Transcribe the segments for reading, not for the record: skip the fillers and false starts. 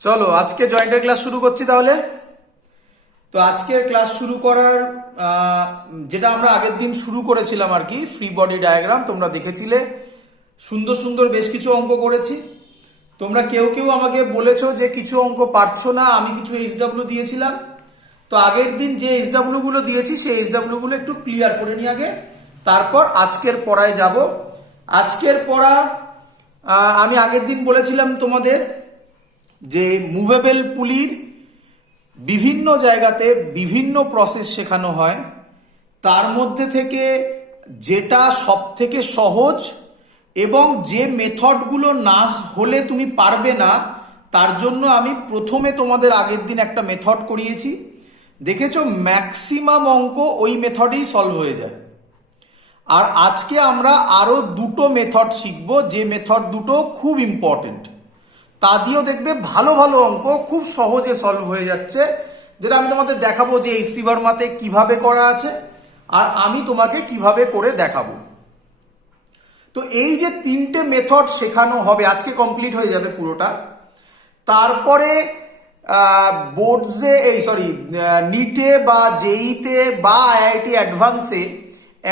চলো আজকে জয়েন্টের ক্লাস শুরু করছি তাহলে। তো আজকের ক্লাস শুরু করার যেটা আমরা আগের দিন শুরু করেছিলাম আর কি, ফ্রি বডি ডায়াগ্রাম তোমরা দেখেছিলে। সুন্দর সুন্দর বেশ কিছু অঙ্ক করেছি। তোমরা কেউ কেউ আমাকে বলেছো যে কিছু অঙ্ক পারছো না, আমি কিছু এইচডাব্লিউ দিয়েছিলাম। তো আগের দিন যে এইচডাব্লিউ গুলো দিয়েছি সেই এইচডাব্লিউ গুলো একটু ক্লিয়ার করে নিই আগে, তারপর আজকের পড়ায় যাব। আজকের পড়া আমি আগের দিন বলেছিলাম তোমাদের যে মুভেবল পুলির বিভিন্ন জায়গাতে বিভিন্ন প্রসেস শেখানো হয়, তার মধ্যে থেকে যেটা সব থেকে সহজ এবং যে মেথডগুলো না হলে তুমি পারবে না, তার জন্য আমি প্রথমে তোমাদের আগের দিন একটা মেথড করিয়েছি। দেখেছো ম্যাক্সিমাম অঙ্ক ওই মেথডেই সলভ হয়ে যায়। আর আজকে আমরা আরো দুটো মেথড শিখবো, যে মেথড দুটো খুব ইম্পর্টেন্ট। তা দিয়েও দেখবে ভালো ভালো অঙ্ক খুব সহজে সলভ হয়ে যাচ্ছে, যেটা আমি তোমাদের দেখাবো যে এই সি ভার্মাতে কিভাবে করা আছে আর আমি তোমাকে কিভাবে করে দেখাবো। তো এই যে তিনটে মেথড শেখানো হবে আজকে, কমপ্লিট হয়ে যাবে পুরোটা। তারপরে নিটে বা জেইতে বা আইআইটি অ্যাডভান্সে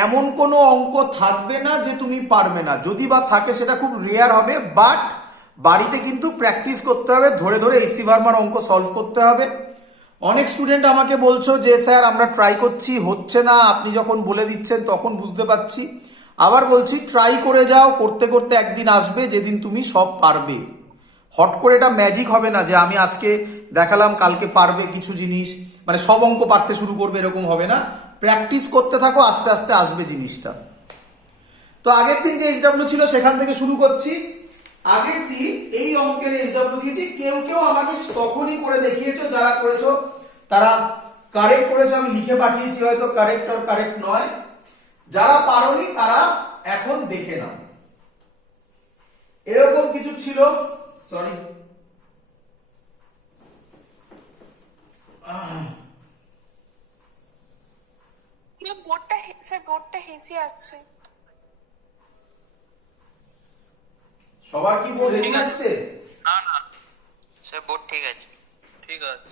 এমন কোনো অঙ্ক থাকবে না যে তুমি পারবে না। যদি বা থাকে সেটা খুব রেয়ার হবে, বাট বাড়িতে কিন্তু প্র্যাকটিস করতে হবে, ধরে ধরে এই সি ভার্মার অঙ্ক সলভ করতে হবে। অনেক স্টুডেন্ট আমাকে বলছো যে স্যার আমরা ট্রাই করছি, হচ্ছে না, আপনি যখন বলে দিচ্ছেন তখন বুঝতে পারছি। আবার বলছি ট্রাই করে যাও, করতে করতে একদিন আসবে যেদিন তুমি সব পারবে। হট করে এটা ম্যাজিক হবে না যে আমি আজকে দেখালাম কালকে পারবে কিছু জিনিস, মানে সব অঙ্ক পারতে শুরু করবে, এরকম হবে না। প্র্যাকটিস করতে থাকো, আস্তে আস্তে আসবে জিনিসটা। তো আগের দিন যে এইচডাব্লিউ ছিল সেখান থেকে শুরু করছি। আগের দিন এই অঙ্কের এইচডাব্লিউ দিয়েছি, কেউ কেউ আমাকে তখনই করে দেখিয়েছো, যারা করেছো তারা কারেক্ট করেছো, আমি লিখে পাঠিয়েছি, হয়তো কারেক্ট আর কারেক্ট নয়। যারা পারোনি তারা এখন দেখে নাও। এরকম কিছু ছিল, সরি বোর্ডটা হেসে আসছে। সবার কি বোর্ড হেসে আসছে? না না স্যার, বোর্ড ঠিক আছে। ঠিক আছে।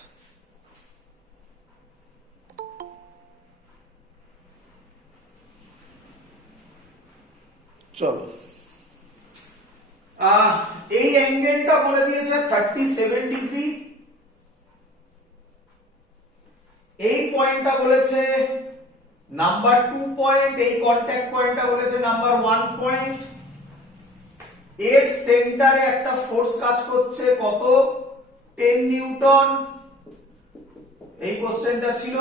চলো, এই অ্যাঙ্গেলটা বলে দিয়েছে 37 ডিগ্রি। এই পয়েন্টটা বলেছে নাম্বার 2 পয়েন্ট, এই কন্টাক্ট পয়েন্টটা বলেছে নাম্বার 1 পয়েন্ট। এর সেন্টারে একটা ফোর্স কাজ করছে, কত? 10 নিউটন। এই কোশ্চেনটা ছিল।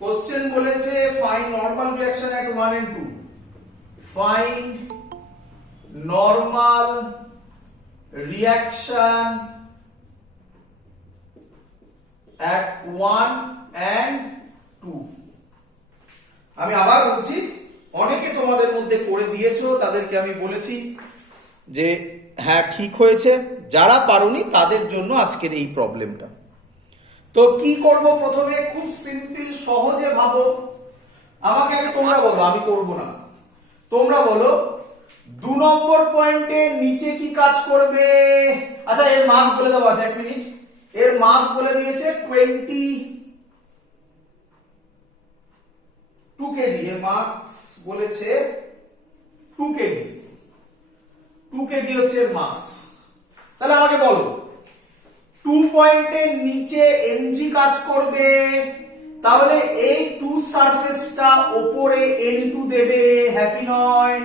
কোশ্চেন বলেছে find normal reaction at 1 and 2, find normal reaction at 1 and 2। আমি আবার বলছি, অনেকে তোমাদের মধ্যে করে দিয়েছো, তাদেরকে আমি বলেছি যে হ্যাঁ ঠিক হয়েছে। যারা পারোনি তাদের জন্য আজকের এই প্রবলেমটা। তো কি করব প্রথমে? খুব সিম্পল, সহজে ভাবো। আমাকে আগে তোমরা বলো, আমি করব না। তোমরা বলো 2 নম্বর পয়েন্টে নিচে কি কাজ করবে? আচ্ছা এর মাস বলে দাও। আচ্ছা 1 মিনিট, এর মাস বলে দিয়েছে 22 কেজি। এর মাস বলেছে 2 কেজি। 2 কেজি হচ্ছে এর মাস। তাহলে আমাকে বলো 2 পয়েন্টের নিচে এমজি কাজ করবে, তাহলে এই 2 সারফেসটা উপরে n2 দেবে, হ্যাপি নয়?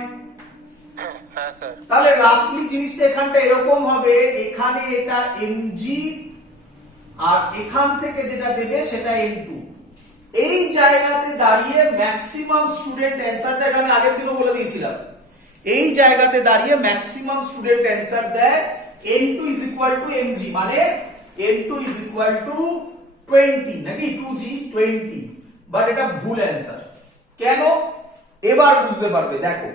হ্যাঁ স্যার। তাহলে রাফলি জিনিসটা এখানটা এরকম হবে, এখানে এটা mg আর এখান থেকে যেটা দেবে সেটা n2। এই জায়গাতে দাঁড়িয়ে ম্যাক্সিমাম স্টুডেন্ট অ্যানসারটা, এটা আমি আগের দিনও বলে দিয়েছিলাম, এই জায়গাতে দাঁড়িয়ে ম্যাক্সিমাম স্টুডেন্ট অ্যানসার দেয় n2 is equal to mg, মানে n2 is equal to 20, নাকি 2g 20। বাট এটা ভুল অ্যানসার। কেন? এবার বুঝতে পারবে, দেখো।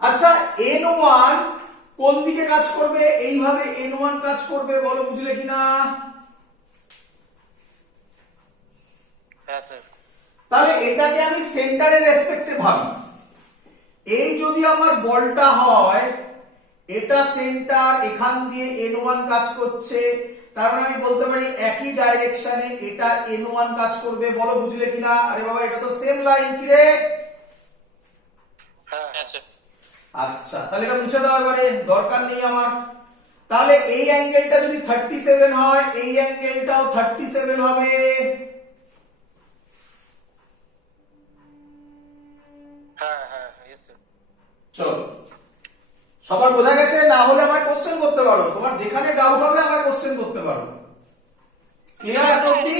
আচ্ছা n1 কোন দিকে কাজ করবে? এইভাবে n1 কাজ করবে, বলো বুঝলে কিনা? হ্যাঁ স্যার। তাহলে এটাকে আমি সেন্টারের রেসপেক্টে ভাবি। এই যদি আমার বলটা হয়, এটা সেন্টার, এখান দিয়ে n1 কাজ করছে, তার মানে আমি বলতে পারি একই ডাইরেকশনে এটা n1 কাজ করবে। বলো বুঝলে কিনা? আরে বাবা এটা তো সেম লাইন, কি রে? হ্যাঁ স্যার। আচ্ছা তাহলে এটা মুছে দাও এবারে, দরকার নেই আমার। তাহলে এই অ্যাঙ্গেলটা যদি 37 হয়, এই অ্যাঙ্গেলটাও 37 হবে। হ্যাঁ হ্যাঁ ইয়েস স্যার। চলো সবার বোঝা গেছে? না হলে আমায় কোশ্চেন করতে পারো, তোমার যেখানে ডাউট হবে আমায় কোশ্চেন করতে পারো। ক্লিয়ার এত অবধি?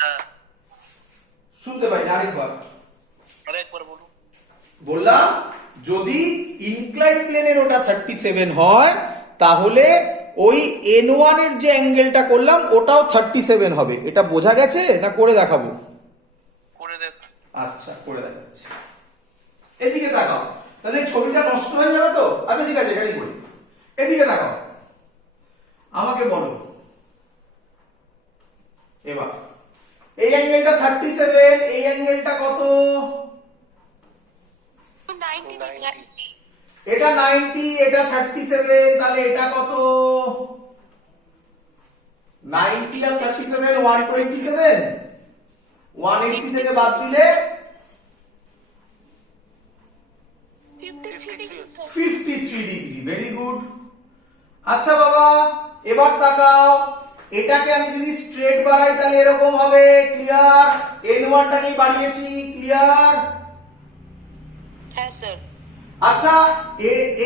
হ্যাঁ শুনতে পাই না, আরেকবার আরেকবার বলুন। বললাম যদি ইনক্লাইন প্লেনের ওটা 37 হয়, তাহলে ওই n1 এর যে অ্যাঙ্গেলটা করলাম ওটাও 37 হবে। এটা বোঝা গেছে না করে দেখাবো? করে দেখ। আচ্ছা করে দেখাচ্ছি। এদিকে তাকাও, তাহলে এই ছবিটা নষ্ট হয়ে যাবে তো। আচ্ছা ঠিক আছে, এখানেই করি। এদিকে তাকাও, আমাকে বলো এবার এই অ্যাঙ্গেলটা 37, এই অ্যাঙ্গেলটা কত? 90 এটা 90, এটা 37, তাহলে এটা কত? 90 আর 37 127, 180 থেকে বাদ দিলে 53 ডিগ্রি। Very good. আচ্ছা বাবা এবার তাকাও, এটাকে আমি যদি স্ট্রেট বাড়াই তাহলে এরকম হবে। ক্লিয়ার? n1 টাকেই বাড়িয়েছি। ক্লিয়ার? হ্যাঁ স্যার। আচ্ছা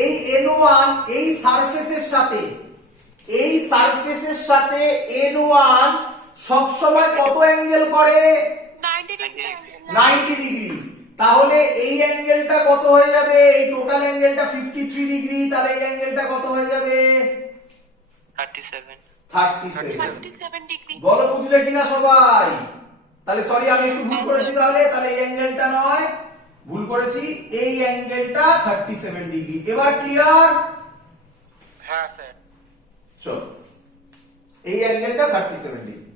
এই n1 এই সারফেসের সাথে, এই সারফেসের সাথে n1 সব সময় কত অ্যাঙ্গেল করে? 90 ডিগ্রি। তাহলে এই অ্যাঙ্গেলটা কত হয়ে যাবে? এই টোটাল অ্যাঙ্গেলটা 53 ডিগ্রি, তাহলে এই অ্যাঙ্গেলটা কত হয়ে যাবে? 37 37 ডিগ্রি। বলো বুঝলে কিনা সবাই? তাহলে সরি আমি একটু ভুল করেছি, তাহলে এই অ্যাঙ্গেলটা নয়, ভুল করেছি, এই অ্যাঙ্গেলটা 37 ডিগ্রি। এবার ক্লিয়ার? হ্যাঁ স্যার। চলো এই অ্যাঙ্গেলটা 37 ডিগ্রি,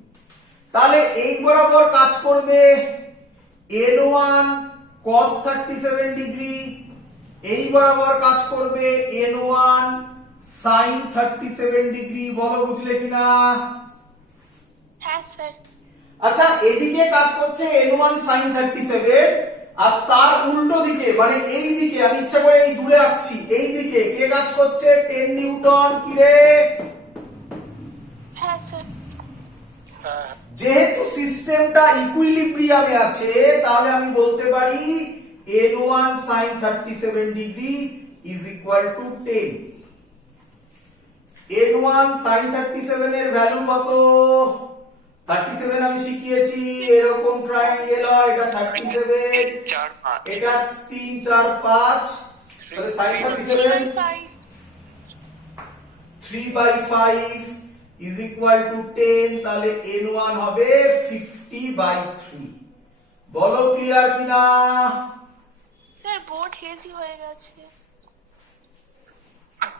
তাহলে এই বরাবর কাজ করবে n1 cos 37 ডিগ্রি, এই বরাবর কাজ করবে n1 sin 37 ডিগ্রি। বলো বুঝলে কিনা? হ্যাঁ স্যার। আচ্ছা এদিকে কাজ করছে n1 sin 37, আর তার উল্টো দিকে মানে এই দিকে, আমি ইচ্ছা করে এই দূরে আঁকছি, এই দিকে কে কাজ করছে? 10 নিউটন। কি রে? হ্যাঁ স্যার। হ্যাঁ যেহেতু সিস্টেমটা ইকুইলিব্রিয়ামে আছে, তাহলে আমি বলতে পারি n1 sin 37 degree is equal two 10। n1 sin 37 এর ভ্যালু কত? 37 আমি শিখিয়েছি, এরকম ট্রায়াঙ্গেল হয়, এটা 37, 4 5 এটা 3 4 5, তাহলে sin 37 3/5 is equal to 10, তাহলে n1 হবে 50/3। বলো ক্লিয়ার কিনা? স্যার বোর্ড হেজি হয়ে গেছে।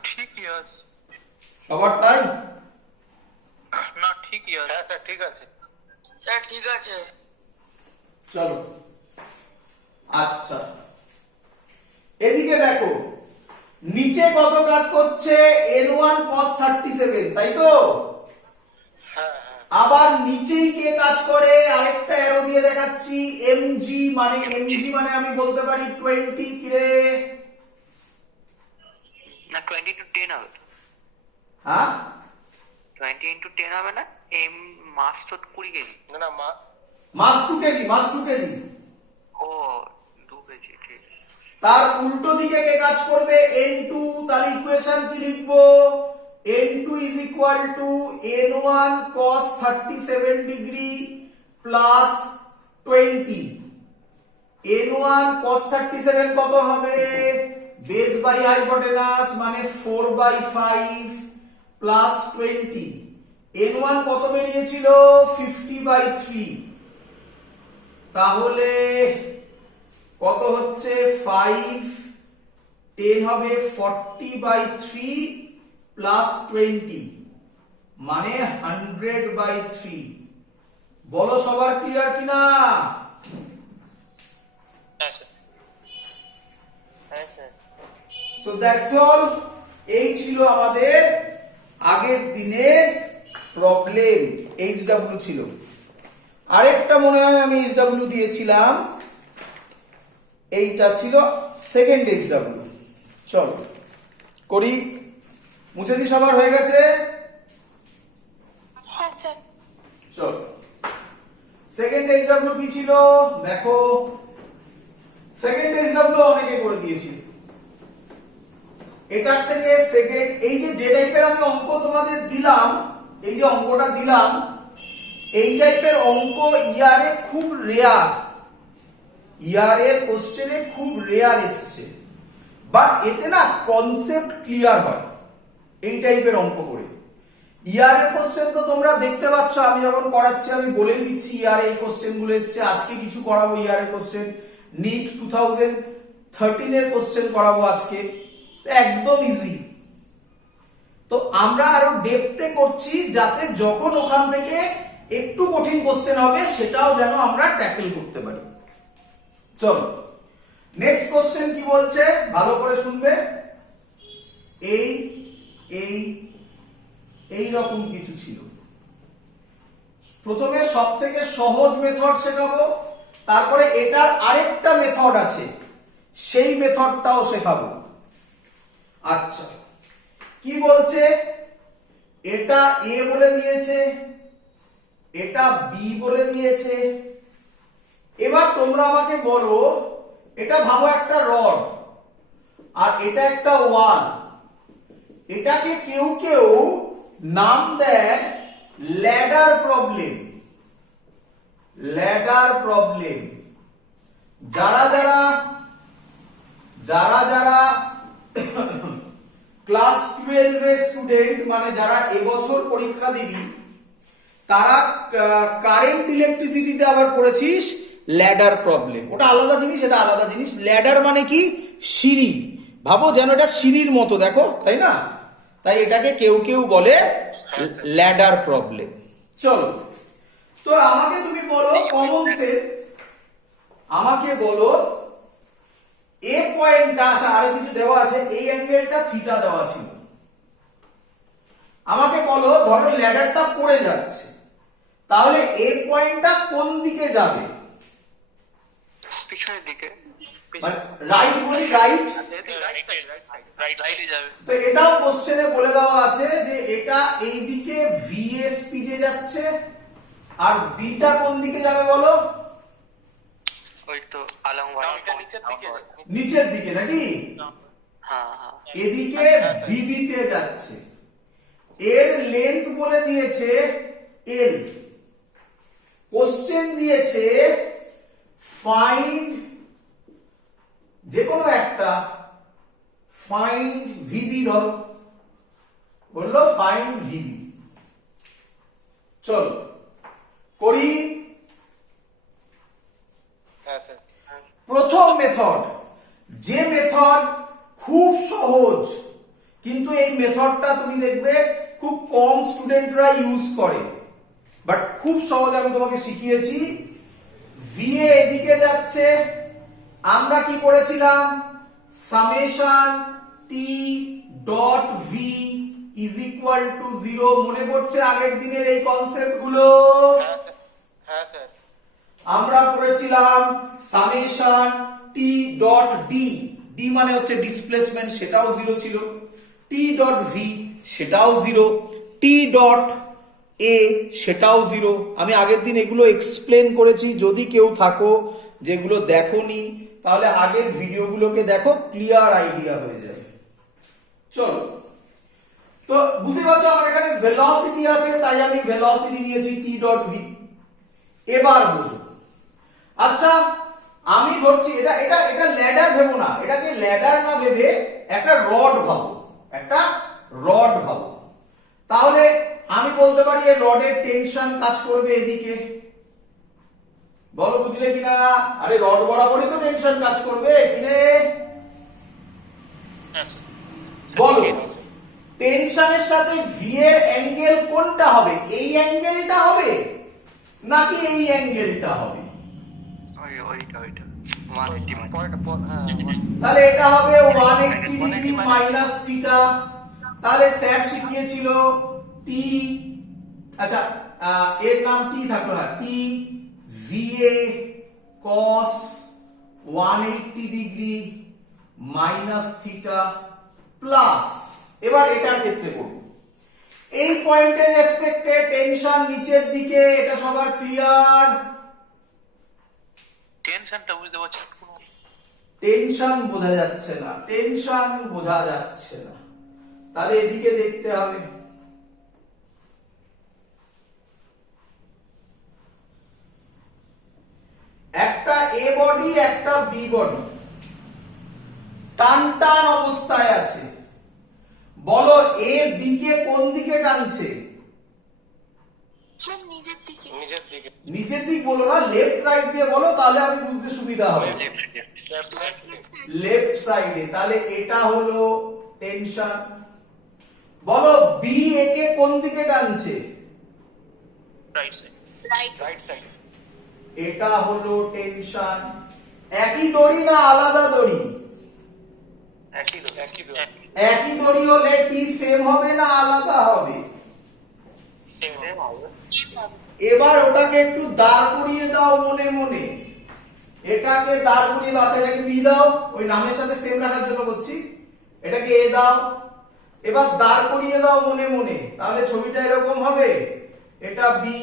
ঠিকই আছে। সবার তাই? না ঠিকই আছে। হ্যাঁ স্যার ঠিক আছে। স্যার ঠিক আছে। চলো আচ্ছা এদিকে দেখো, নিচে কত কাজ করছে? n1 cos 37, তাই তো? হ্যাঁ হ্যাঁ আবার নিচেই কে কাজ করে? আরেকটা অ্যারো দিয়ে দেখাচ্ছি, mg মানে আমি বলতে পারি 20। কি রে? না 20 to 10 হবে তো। হ্যাঁ 20 into 10 হবে না? এম মাস তো 20 কেজি। না না মা মাস 2 কেজি, মাস 2 কেজি। ও 2 কেজি ঠিক আছে। তার উল্টো দিকে কে কাজ করবে? n2। তাহলে ইকুয়েশন কি লিখবো? n2 is equal to n1 cos 37 degree plus 20। n1 cos 37 কত হবে? বেস বাই হাইপোটেনাস মানে 4/5 প্লাস 20। n1 কত বেরিয়েছিল? 50/3। তাহলে কত হচ্ছে? 5 10 হবে 40/3 প্লাস 20 মানে 100/3। বলো সবার ক্লিয়ার কিনা? হ্যাঁ স্যার। হ্যাঁ স্যার। So that's all. এই ছিল আমাদের আগের দিনের প্রবলেম, এইচডব্লিউ ছিল। আরেকটা মনে হয় আমি এইচডব্লিউ দিয়েছিলাম, এইটা ছিল সেকেন্ড এইচডব্লিউ। চলো করি, মুছে দিই, সবার হয়ে গেছে? হ্যাঁ স্যার। চলো সেকেন্ড এইচডব্লিউ কি ছিল দেখো। সেকেন্ড এইচডব্লিউ অনেকে করে দিয়েছিল। এটার থেকে সেকেন্ড, এই যে টাইপের আমি অঙ্ক তোমাদের দিলাম, এই যে অঙ্কটা দিলাম, এই টাইপের অঙ্ক ইয়ারে খুব রেয়ার, ইয়ারের কোশ্চেনে খুব রেয়ার এসছে, বাট এতে না কনসেপ্ট ক্লিয়ার হয় এই টাইপের অঙ্ক করে। ইয়ারের কোশ্চেন তো তোমরা দেখতে পাচ্ছ, আমি যখন করাচ্ছি আমি বলেই দিচ্ছি ইয়ারে এই কোশ্চেন গুলো এসছে। আজকে কিছু করাবো ইয়ারের কোশ্চেন, নিট 2013 এর কোশ্চেন করাবো আজকে, একদম ইজি। তো আমরা আরো ডেপথে করছি যাতে যখন ওখান থেকে একটু কঠিন কোশ্চেন হবে সেটাও যেন আমরা ট্যাকল করতে পারি। চলো নেক্সট কোশ্চেন কি বলছে ভালো করে শুনবে। এই রকম কিছু ছিল। প্রথমে সব থেকে সহজ মেথড শেখাবো, তারপরে এটার আরেকটা মেথড আছে সেই মেথডটাও শেখাবো। আচ্ছা কি বলছে, এটা এ বলে দিয়েছে, এটা বি বলে দিয়েছে। এবার তোমরা আমাকে বলো, এটা ভাবো একটা রড আর এটা একটা ওয়াল, এটাকে কেউ কেউ নাম দেয় ল্যাডার প্রবলেম। ল্যাডার প্রবলেম যারা যারা যারা যারা ক্লাস 12 এর স্টুডেন্ট, মানে যারা এবছর পরীক্ষা দিবি, তারা কারেন্ট ইলেকট্রিসিটিতে আবার পড়েছিস ল্যাডার প্রবলেম। ওটা আলাদা জিনিস, এটা আলাদা জিনিস। ল্যাডার মানে কি, সিঁড়ি। ভাবো যেন এটা সিঁড়ির মতো, দেখো, তাই না? তাই এটাকে কেউ কেউ বলে ল্যাডার প্রবলেম। চলো তো আমাকে তুমি বলো কমন সেন্স, আমাকে বলো এ পয়েন্টটা, আচ্ছা আরো কিছু দেওয়া আছে, এই অ্যাঙ্গেলটা থিটা দেওয়া ছিল। আমাকে বলো ধরো ল্যাডারটা পড়ে যাচ্ছে, তাহলে এ পয়েন্টটা কোন দিকে যাবে? পিছনের দিকে, মানে রাইট বলি, রাইট। তো এটাও কোশ্চেনে বলে দেওয়া আছে যে এটা এইদিকে ভি এ স্পিডে যাচ্ছে, আর বিটা কোন দিকে যাবে বলো? ওই তো আলং নিচের দিকে নাকি? হ্যাঁ হ্যাঁ, এদিকে ভিবি তে যাচ্ছে। এর লেন্থ বলে দিয়েছে এল, কোশ্চেন দিয়েছে ফাইন্ড যে কোনো একটা, ফাইন্ড ভিবি, ধরো বললো ফাইন্ড ভিবি। চলো করি। প্রথম মেথড, যে মেথড খুব সহজ, কিন্তু এই মেথডটা তুমি দেখবে খুব কম স্টুডেন্টরা ইউজ করে, বাট খুব সহজ, আমি তোমাকে শিখিয়েছি। ভিএ এদিকে যাচ্ছে, আমরা কি করেছিলাম, summation T dot V is equal two 0। মনে পড়ছে আগের দিনের এই কনসেপ্ট গুলো? হ্যাঁ স্যার। আমরা করেছিলাম সামেশন টি ডট ডি, ডি মানে হচ্ছে ডিসপ্লেসমেন্ট, সেটাও 0 ছিল। টি ডট ভি সেটাও 0, টি ডট এ সেটাও 0। আমি আগের দিন এগুলো এক্সপ্লেন করেছি, যদি কেউ থাকো যেগুলো দেখোনি তাহলে আগের ভিডিওগুলোকে দেখো, ক্লিয়ার আইডিয়া হয়ে যাবে। চলো তো বুঝতে পারছো আমার এখানে ভেলোসিটি আছে, তাই আমি ভেলোসিটি নিয়েছি টি ডট ভি। এবার বুঝো, আচ্ছা আমি ধরছি এটা এটা এটা ল্যাডার ভেবো না, এটাকে ল্যাডার না ভেবে একটা রড ভাবো, একটা রড ভাবো। তাহলে আমি বলতে পারি এই রডের টেনশন কাজ করবে এদিকে, বলো বুঝলে কিনা? আরে রড বরাবরই তো টেনশন কাজ করবে, কিরে বলো? টেনশনের সাথে ভি এর অ্যাঙ্গেল কোনটা হবে? এই অ্যাঙ্গেলটা হবে নাকি এই অ্যাঙ্গেলটা হবে? ওইটা 180 তাহলে এটা হবে 180 ডিগ্রি মাইনাস থিটা, তাহলে স্যার শিখিয়েছিল টি, আচ্ছা এর নাম টি থাকলো, হ্যাঁ টি ভিএ কস 180 ডিগ্রি মাইনাস থিটা প্লাস, এবার এটার ক্ষেত্রে করব এই পয়েন্টের রেসপেক্টে টেনশন নিচের দিকে, এটা সবার ক্লিয়ার? টেনশনটা বুঝতে পারছি কোনো। টেনশন বোঝা যাচ্ছে না, টেনশন বোঝা যাচ্ছে না, তাহলে এদিকে দেখতে হবে। একটা এ বডি একটা বি বডি টান টান অবস্থায় আছে, বলো এ বি কে কোন দিকে টানছে? স্যার নিজের দিকে। নিজের দিকে। নিচের দিক বলো না, লেফট রাইট দিয়ে বলো, তাহলে আমি বুঝতে সুবিধা হবে। লেফট সাইডে, তাহলে এটা হলো টেনশন। বলো বি এ কে কোন দিকে টানছে? Right side. Right. Right side. এটা হলো টেনশন। একই দড়ি না আলাদা দড়ি? একই দড়ি। একই দড়ি। একই দড়ি হলে টি সেম হবে না আলাদা হবে? সেম হবে। এবার ওটাকে একটু দাঁড় করিয়ে দাও মনে মনে, এটাকে দাঁড় করিয়ে দাও, আচ্ছা এটাকে বি দাও, ওই নামের সাথে সেম রাখার জন্য করছি, এটাকে এ দাও, এবার দাঁড় করিয়ে দাও মনে মনে, তাহলে ছবিটা এরকম হবে, এটা বি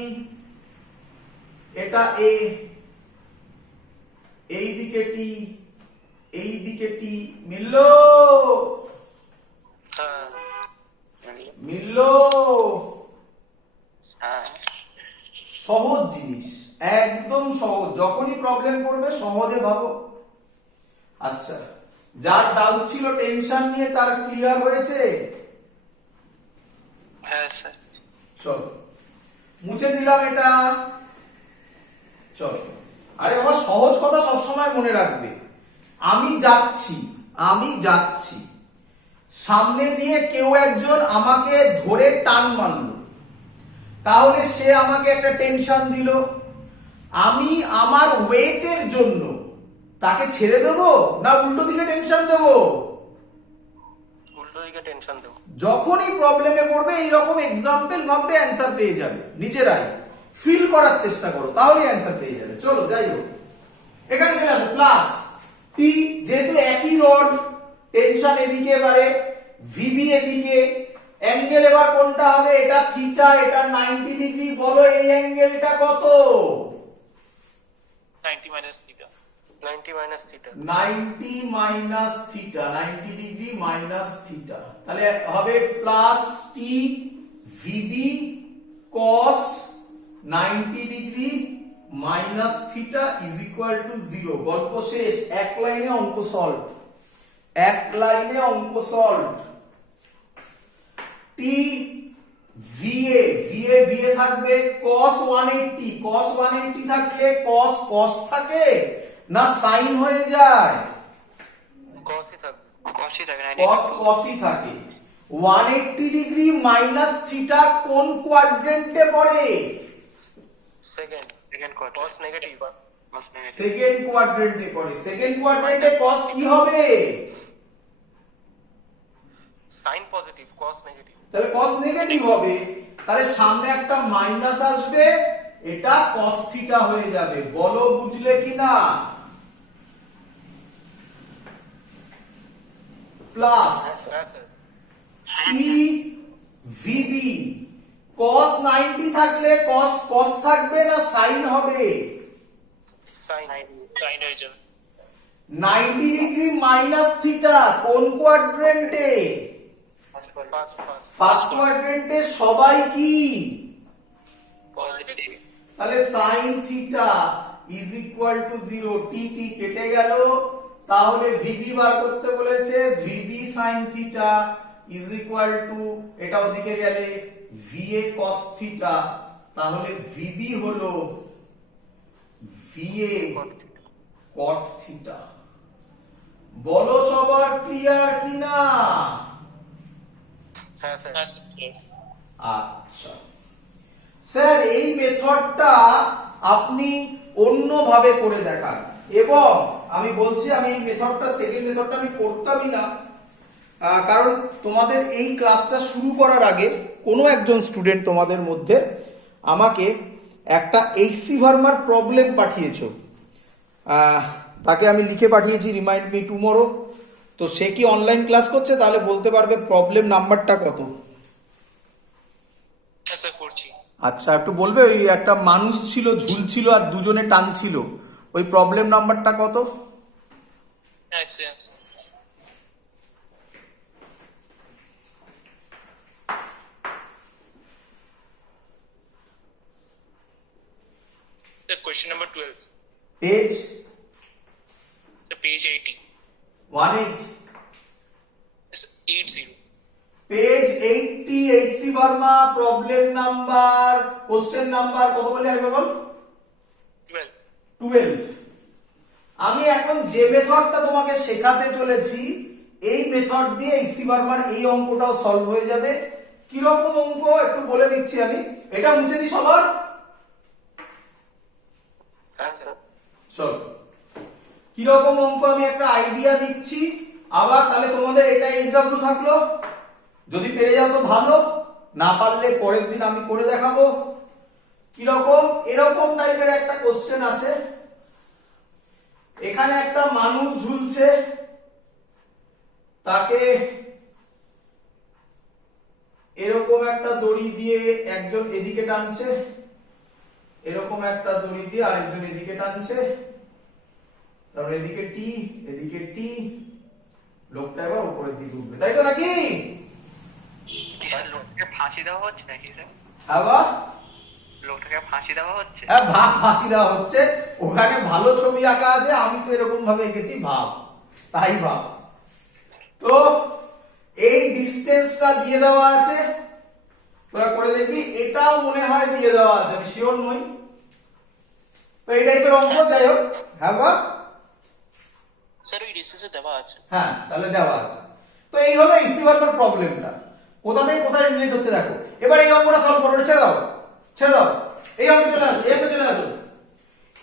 এটা এ, এই দিকে টি এই দিকে টি, মিললো? হ্যাঁ। মিললো? হ্যাঁ সহজ জিনিস, একদম সহজ, যখনই প্রবলেম করবে সহজে ভাবো। আচ্ছা, যার ডাউট ছিল টেনশন নিয়ে তার ক্লিয়ার হয়েছে? হ্যাঁ স্যার। চলো মুছে দিলাম এটা। চলো, আরে বাবা সহজ কথা সবসময় মনে রাখবে। আমি যাচ্ছি, সামনে দিয়ে কেউ একজন আমাকে ধরে টান মারলো, তাহলে সে আমাকে একটা টেনশন দিল, আমি আমার ওয়েটের জন্য তাকে ছেড়ে দেব না উল্টো দিকে টেনশন দেব? উল্টো দিকে টেনশন দেবো। যখনই প্রবলেমে পড়বে এইরকম এক্সাম্পল ভাববে, অ্যান্সার পেয়ে যাবে, নিজেরাই ফিল করার চেষ্টা করো, তাহলেই অ্যান্সার পেয়ে যাবে। চলো যাই হোক, এখানে চলে আসো প্লাস টি, যেহেতু একই রড, টেনশন এদিকে, এবারে ভিবি এদিকে, অ্যাঙ্গেল এবার কোনটা হবে? এটা থিটা, এটা 90 ডিগ্রি, বলো এই অ্যাঙ্গেলটা কত? 90 minus theta. 90 minus theta. 90 minus theta, 90 degree minus theta, তাহলে হবে plus T VB cos 90 degree minus theta is equal two 0। গল্প শেষ, এক লাইনে অঙ্ক সলভ, এক লাইনে অঙ্ক সলভ। টি ভিএ ভিএ থাকবে cos 180, cos 180 থাকলে cos থাকে না সাইন হয়ে যায়? কসই থাকবে। কষই থাকে cosই থাকে। 180 ডিগ্রি মাইনাস থিটা কোন কোয়াড্রেন্টে পড়ে? Second quarter. Cos negative. Second কোয়াড্রেন্টে পড়ে। সেকেন্ড কোয়াড্রেন্টে cos কি হবে? Sine positive, cos negative. তাহলে cos নেগেটিভ হবে, তাহলে সামনে একটা মাইনাস আসবে, এটা cos থিটা হয়ে যাবে। বলো বুঝলে কিনা? প্লাস হ্যাঁ স্যার। ই ভিবি cos 90 থাকলে cos থাকবে না সাইন হবে? সাইন হয়ে যাবে। 90 ডিগ্রি মাইনাস থিটা কোন কোয়াড্রেন্টে? ফার্স্ট কোয়াড্রেন্টে সবাই কি? পজিটিভ। তাহলে sin theta is equal two 0, টি কেটে গেল, তাহলে ভিবি বার করতে বলেছে, VB sin theta is equal two, এটা ওদিকে গেলে ভিএ cos থিটা, তাহলে ভিবি হলো ভিএ cot থিটা। বলো সবার ক্লিয়ার কিনা? হ্যাঁ স্যার। আচ্ছা স্যার, এই মেথডটা আপনি অন্যভাবে করে দেখান, এবং আমি বলছি আমি এই মেথডটা, সেকেন্ড মেথডটা আমি করতামই না, কারণ তোমাদের এই ক্লাসটা শুরু করার আগে কোনো একজন স্টুডেন্ট তোমাদের মধ্যে আমাকে একটা এইচসি ভার্মার প্রবলেম পাঠিয়েছো। তাকে আমি লিখে পাঠিয়েছি রিমাইন্ড মি টুমরো। তো সে কি অনলাইন ক্লাস করছে? তাহলে বলতে পারবে প্রবলেম নাম্বারটা কত? করছি। আচ্ছা, একটু বলবে ওই একটা মানুষ ছিল, ঝুলছিল আর দুজনে টানছিল, ওই প্রবলেম নাম্বারটা কত? Question number 12. Page Page 80. 18, It's 80. Page 80, HC Verma, problem number, question number কত বলে আসবে বল? 12. 12। আমি এখন যে মেথডটা তোমাকে শেখাতে চলেছি এই মেথড দিয়ে এইচসি ভার্মার এই অঙ্কটাও সলভ হয়ে যাবে। কিরকম অঙ্ক একটু বলে দিচ্ছি আমি। এটা মুছে দিই সবার। চলো, কিরকম অঙ্ক আমি একটা আইডিয়া দিচ্ছি। আবার তাহলে তোমাদের এটা এইচডব্লিউ থাকলো, যদি পেরে যাও তো ভালো, না পারলে পরের দিন আমি করে দেখাবো। কিরকম? এরকম টাইপের একটা কোশ্চেন আছে। এখানে একটা মানুষ ঝুলছে, তাকে এরকম একটা দড়ি দিয়ে একজন এদিকে টানছে, এরকম একটা দড়ি দিয়ে আরেকজন এদিকে টানছে, তারপর এদিকে টি, এদিকে টি, লোকটা এবার উপরের দিকে উঠবে, তাই তো নাকি? লোকটাকে ফাঁসি দেওয়া হচ্ছে নাকি স্যার? আবার লোকটাকে ফাঁসি দেওয়া হচ্ছে? হ্যাঁ, ভাব ফাঁসি দেওয়া হচ্ছে। ওখানে ভালো ছবি আঁকা আছে, আমি তো এরকম ভাবে এঁকেছি, ভাব, তাই ভাব। তো এই ডিস্টেন্সটা দিয়ে দেওয়া আছে, তোরা করে দেখবি। এটাও মনে হয় দিয়ে দেওয়া আছে, আমি শিওর নই। তো এই টাইপের অঙ্ক, যাই হোক। হ্যাঁ বা স্যার ওই ডিসটেন্সে দেওয়া আছে। হ্যাঁ, তাহলে দেওয়া আছে। তো এই হলো এইচসি ভার্মার প্রবলেমটা। কোথা থেকে কোথায় রিলেট হচ্ছে দেখো। এবার এই অঙ্কটা সলভ করো, ছেড়ে দাও, ছেড়ে দাও। এই অঙ্কে চলে আসো, এই অঙ্কে চলে আসো।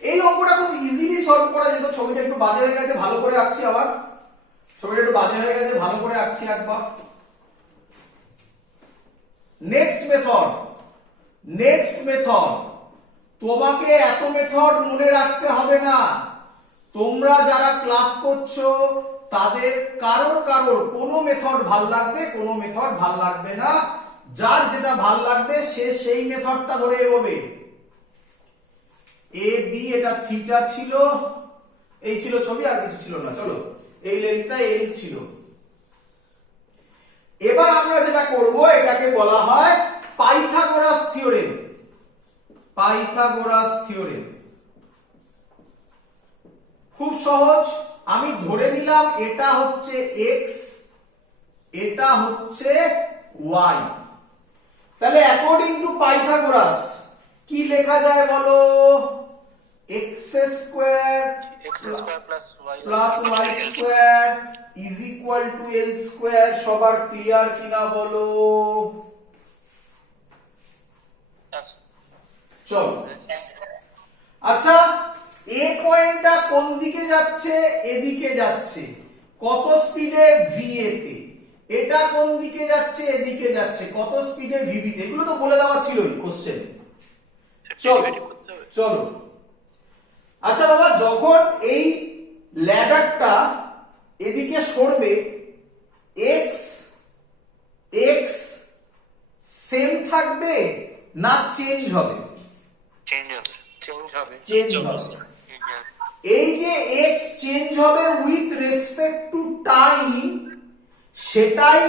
এই অঙ্কটা খুব ইজিলি সলভ করা যেত। ছবিটা একটু বাজে হয়ে গেছে, ভালো করে আঁকছি আবার। ছবিটা একটু বাজে হয়ে গেছে, ভালো করে আঁকছি একবার। Next method, next method. তোমাকে এত মেথড মনে রাখতে হবে না। তোমরা যারা ক্লাস করছো তাদের কারোর কোনো মেথড ভাল লাগবে, কোনো মেথড ভাল লাগবে না। যার যেটা ভাল লাগবে সে সেই মেথডটা ধরে এগোবে। এ বি, এটা থিটা ছিল, এই ছিল ছবি, আর কিছু ছিল না। চলো, এই লেন্থটা এল ছিল। এবার আমরা যেটা করব, এটাকে বলা হয় পাইথাগোরাস থিওরেম। পাইথাগোরাস থিওরেম খুব সহজ। আমি ধরে নিলাম এটা হচ্ছে এক্স, এটা হচ্ছে ওয়াই। তাহলে অ্যাকর্ডিং টু পাইথাগোরাস কি লেখা যায় বলো? X square plus y square is equal to l square. সবার ক্লিয়ার কিনা বলো? চলো, আচ্ছা, এ পয়েন্টটা কোন দিকে যাচ্ছে? এদিকে যাচ্ছে। কত স্পিডে? ভিএ তে। এটা কোন দিকে যাচ্ছে? এদিকে যাচ্ছে। কত স্পিডে? ভিবি তে। এগুলো তো বলে দেওয়া ছিলই কোশ্চেন। চলো চলো, আচ্ছা বাবা, যখন এই ল্যাডারটা এদিকে সরবে, এক্স এক্স সেম থাকবে না চেঞ্জ হবে? চেঞ্জ হবে। চেঞ্জ হবে। এই যে এক্স চেঞ্জ হবে উইথ রেসপেক্ট টু টাইম, সেটাই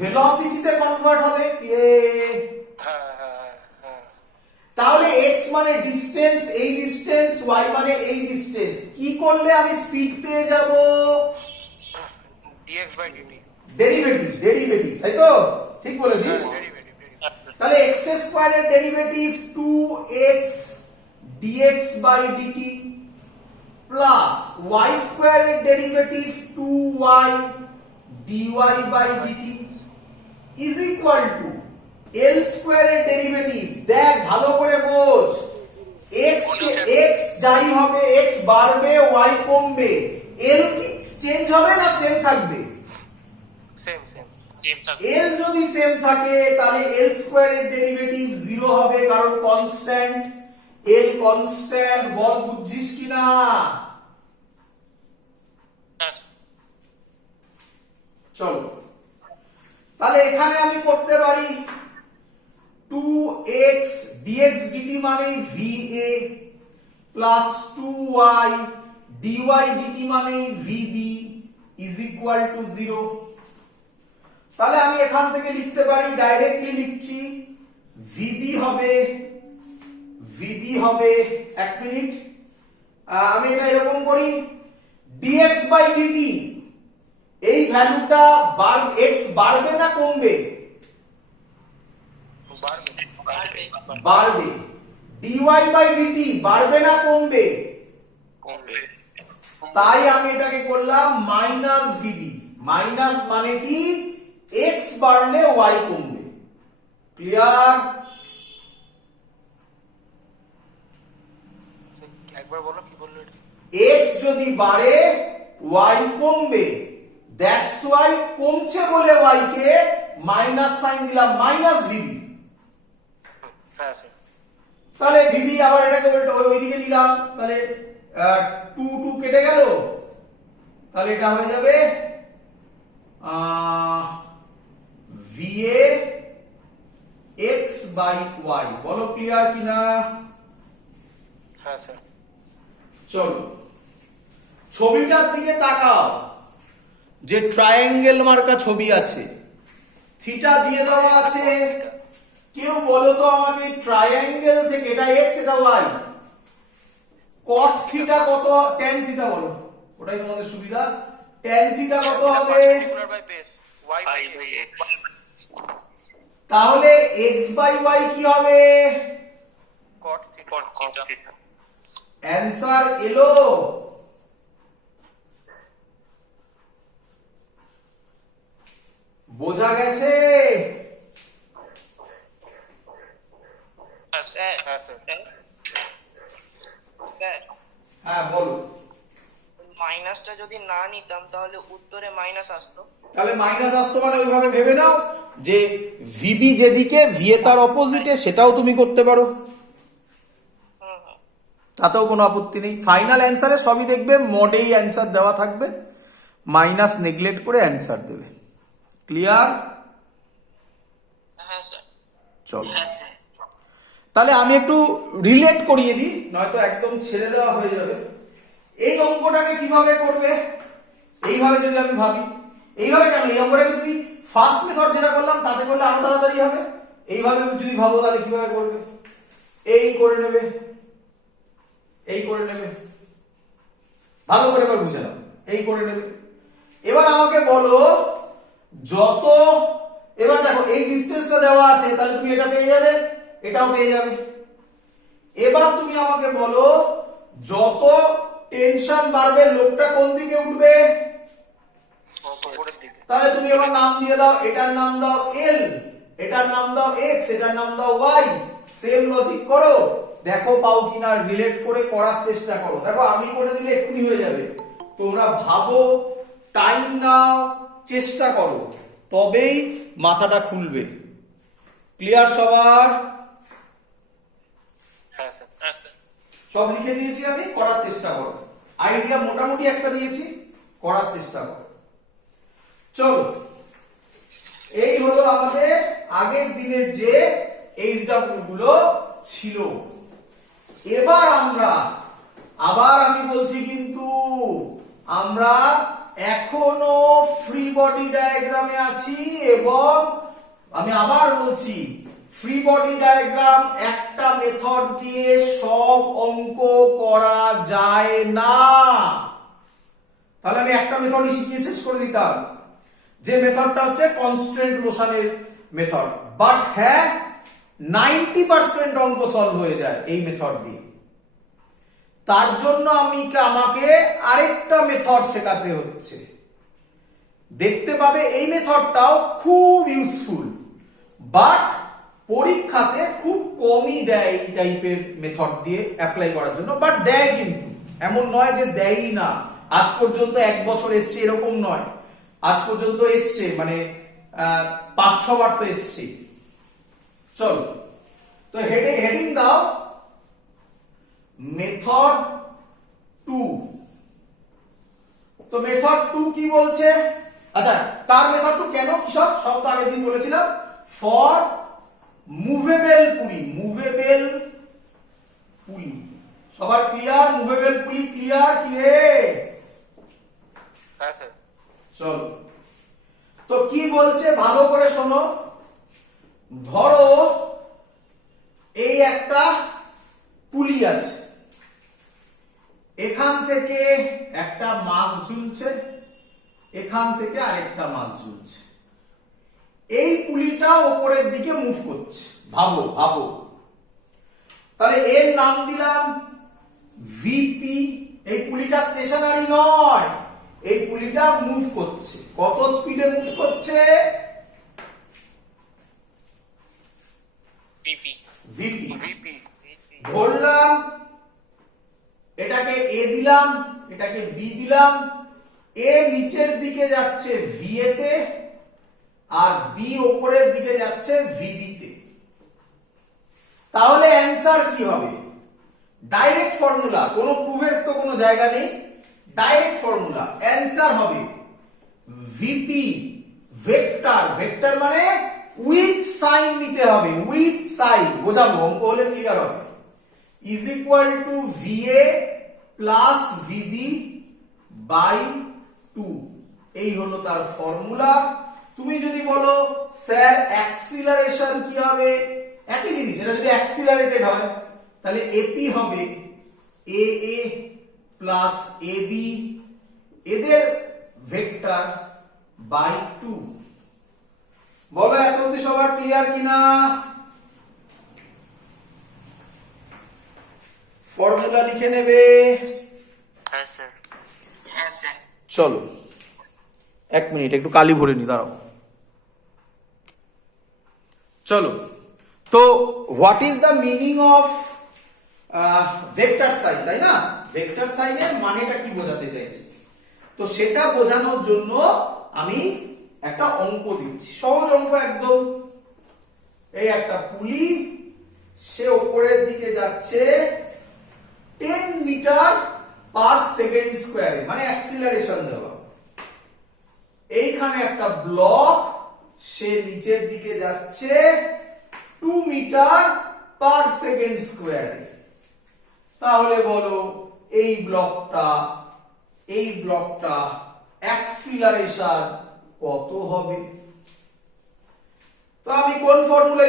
ভেলোসিটিতে কনভার্ট হবে। তাহলে এক্স মানে ডিসটেন্স, এই ডিসটেন্স, ওয়াই মানে এই ডিসটেন্স। কি করলে আমি স্পিড পেয়ে যাব? dx by dt. Derivative, derivative, তাই তো? ঠিক বলেছিস। তাহলে এক্স স্কয়ারের derivative 2x dx by dt plus y স্কয়ারের derivative 2y dy by dt is equal to l স্কয়ারের ডেরিভেটিভ। দেখ ভালো করে বোঝ, x কে x যাই হবে, x বাড়বে y কমবে, l কি চেঞ্জ হবে না সেম থাকবে? সেম থাকে। এল যদি সেম থাকে তাহলে এল স্কয়ারের ডেরিভেটিভ 0 হবে, কারণ কনস্ট্যান্ট। এল কনস্ট্যান্ট, বল বুঝছিস কিনা? হ্যাঁ স্যার। চলো তাহলে এখানে আমি করতে পারি 2x dx dt মানে va plus 2y dy dt মানে vb ইজ ইকুয়াল টু 0। তাহলে আমি এখান থেকে লিখতে পারি, ডাইরেক্টলি লিখছি, vb হবে 1 মিনিট, আমি এটা এরকম করি, dx বাই dt এই ভ্যালুটা x বাড়বে না কমবে? বাড়বে। dy বাই dt বাড়বে না কমবে? তাই আমি এটাকে করলাম মাইনাস vb। মাইনাস মানে কি, x বাড়লে y কমবে। ক্লিয়ার? একবার বলো কি বললো এটা? x যদি বাড়ে y কমবে, দ্যাটস ওয়াই কমছে বলে y কে মাইনাস সাইন দিলাম, মাইনাস vb। হ্যাঁ স্যার। তাহলে vb আবার এটাকে ওইদিকে নিলাম, তাহলে 2 কেটে গেল, তাহলে এটা হয়ে যাবে va x বাই y। বলো ক্লিয়ার কিনা? হ্যাঁ স্যার। চলো ছবিটার দিকে তাকাও, যে ট্রায়াঙ্গেল মার্কা ছবি আছে, থিটা দিয়ে দেওয়া আছে। কেউ বলো তো আমাকে, ট্রায়াঙ্গেল থেকে এটা x এটা y, cot থিটা কত, tan থিটা বলো, ওটাই তোমাদের সুবিধা। tan থিটা কত হবে? Particular by base y by x। তাহলে x বাই y কি হবে? cot theta. অ্যানসার এলো। বোঝা গেছে? হ্যাঁ স্যার। হ্যাঁ স্যার। স্যার, হ্যাঁ বলো। মাইনাসটা যদি না নিতাম তাহলে উত্তরে মাইনাস আসতো। তাহলে মাইনাস আসতো মানে ওইভাবে ভেবে নাও যে ভিবি যেদিকে ভিএ তার অপোজিটে, সেটাও তুমি করতে পারো, তাতেও কোনো আপত্তি নেই। ফাইনাল অ্যান্সারে সবই দেখবে মডেই অ্যান্সার দেওয়া থাকবে, মাইনাস নেগলেক্ট করে অ্যান্সার দেবে। ক্লিয়ার? হ্যাঁ স্যার। চলো হ্যাঁ স্যার। তাহলে আমি একটু রিলেট করিয়ে দিই, নয়তো একদম ছেড়ে দেওয়া হয়ে যাবে। এই অঙ্কটাকে কিভাবে করবে? এইভাবে যদি আমি ভাবি, এইভাবে কেন, এই অঙ্কটাকে তুমি ফার্স্ট মেথড যেটা করলাম তাতে করলে আরো তাড়াতাড়ি হবে। এইভাবে যদি ভাবো তাহলে কিভাবে করবে? এই করে নেবে, এই করে নেবে, ভালো করে এবার বুঝে নাও, এই করে নেবে। এবার আমাকে বলো, যত, এবার দেখো এই ডিসটেন্সটা দেওয়া আছে, তাহলে তুমি এটা পেয়ে যাবে, এটাও পেয়ে যাবে। এবার তুমি আমাকে বলো, যত টেনশন বাড়বে লোকটা কোন দিকে উঠবে? উপরের দিকে। তাহলে তুমি এবার নাম দিয়ে দাও, এটার নাম দাও এল, এটার নাম দাও এক্স, এটার নাম দাও ওয়াই। সেম লজিক করো, দেখো পাও কিনা, রিলেট করে করার চেষ্টা করো। দেখো আমি করে দিলে এক্ষুনি হয়ে যাবে, তোমরা ভাবো, টাইম নাও, চেষ্টা করো, তবেই মাথাটা খুলবে। ক্লিয়ার সবার? হ্যাঁ স্যার। হ্যাঁ স্যার। সব লিখে দিয়েছি আমি, করার চেষ্টা করো। আইডিয়া মোটামুটি একটা দিয়েছি, করার চেষ্টা করো। চলো, এই হলো আমাদের আগের দিনের যে এইচডব্লিউ গুলো ছিল। এবার আমরা, আবার আমি বলছি কিন্তু, আমরা এখনো ফ্রি বডি ডায়াগ্রামে আছি, এবং আমি আবার বলছি, ফ্রি বডি ডায়াগ্রাম একটা মেথড দিয়ে সব অঙ্ক করা যায় না। তাহলে আমি একটা মেথডই শিখিয়ে শেষ করে দিতাম, যে মেথডটা হচ্ছে কনস্ট্যান্ট মোশনের মেথড। বাট হ্যাঁ, 90% অঙ্ক সলভ হয়ে যায় এই মেথড দিয়ে। তার জন্য আমাকে আরেকটা মেথড শেখাতে হচ্ছে। দেখতে পাবে এই মেথডটাও খুব ইউজফুল, বাট পরীক্ষাতে খুব কমই দেয় এই টাইপের মেথড দিয়ে অ্যাপ্লাই করার জন্য। বাট দেয় কিন্তু, এমন নয় যে দেয়ই না। আজ পর্যন্ত 1 বছর এসছে এরকম নয়, আজ পর্যন্ত এসছে, মানে 5-6 বার তো এসছে। চলো, তো হেডিং দাও মেথড 2। তো মেথড 2 কি বলছে? আচ্ছা, কার মেথড 2? কেন, কি সব তো আগের দিন বলেছিলাম। ফর মুভেবল পুলি, মুভেবল পুলি। সবার ক্লিয়ার? মুভেবল পুলি ক্লিয়ার কি রে? হ্যাঁ স্যার। চলো, তো কি বলছে ভালো করে শোনো। ধরো এই একটা পুলি আছে, এখান থেকে একটা মাছ ঝুলছে, এখান থেকে আরেকটা মাছ ঝুলছে। এই পুলিটা উপরের দিকে মুভ করছে। ভাবো ভাবো, তাহলে এর নাম দিলাম ভিপি। এই পুলিটা স্টেশনারি নয়, এই পুলিটা মুভ করছে। কত স্পিডে মুভ করছে? পিপি। ভিপি। ভিপি। ধরলাম এটাকে এ দিলাম, এটাকে বি দিলাম। এ নিচের দিকে যাচ্ছে ভিএ তে, আর বি উপরের দিকে যাচ্ছে ভিবি তে। তাহলে অ্যান্সার কি হবে? ডাইরেক্ট ফর্মুলা, কোনো প্রুফের তো কোনো জায়গা নেই, ডাইরেক্ট ফর্মুলা। অ্যান্সার হবে ভিপি ভেক্টর, ভেক্টর মানে উইথ সাইন নিতে হবে, উইথ সাইন। বোঝাবো, অঙ্ক হলে ক্লিয়ার হবে। Is equal to VA plus VB by 2। এই হলো তার ফর্মুলা। তুমি যদি বলো স্যার অ্যাক্সিলারেশন কি হবে, একই জিনিস। এটা যদি অ্যাক্সিলারেটেড হয় তাহলে এপি হবে এ এ প্লাস এ বি, এদের ভেক্টর বাই 2। বলো এত অবধি সবার ক্লিয়ার কিনা? ফর্মুলা লিখে নেবে। হ্যাঁ স্যার। হ্যাঁ স্যার। চলো 1 মিনিট, একটু কালি ভরে নি, দাঁড়াও। চলো, তো what is the meaning of vector sign, তাই না? ভেক্টর সাইনের মানেটা কি বোঝাতে চাইছি, তো সেটা বোঝানোর জন্য আমি একটা অঙ্ক দিচ্ছি, সহজ অঙ্ক একদম। এই একটা পুলি, সে উপরের দিকে যাচ্ছে 10 মিটার পার সেকেন্ড স্কোয়ারে, মানে অ্যাক্সিলারেশন দেওয়া। এইখানে একটা ব্লক, সে নিচের দিকে যাচ্ছে 2 মিটার পার সেকেন্ড স্কোয়ারে। তাহলে বলো এই ব্লকটা অ্যাক্সিলারেশন কত হবে? তো আমি কোন ফর্মুলা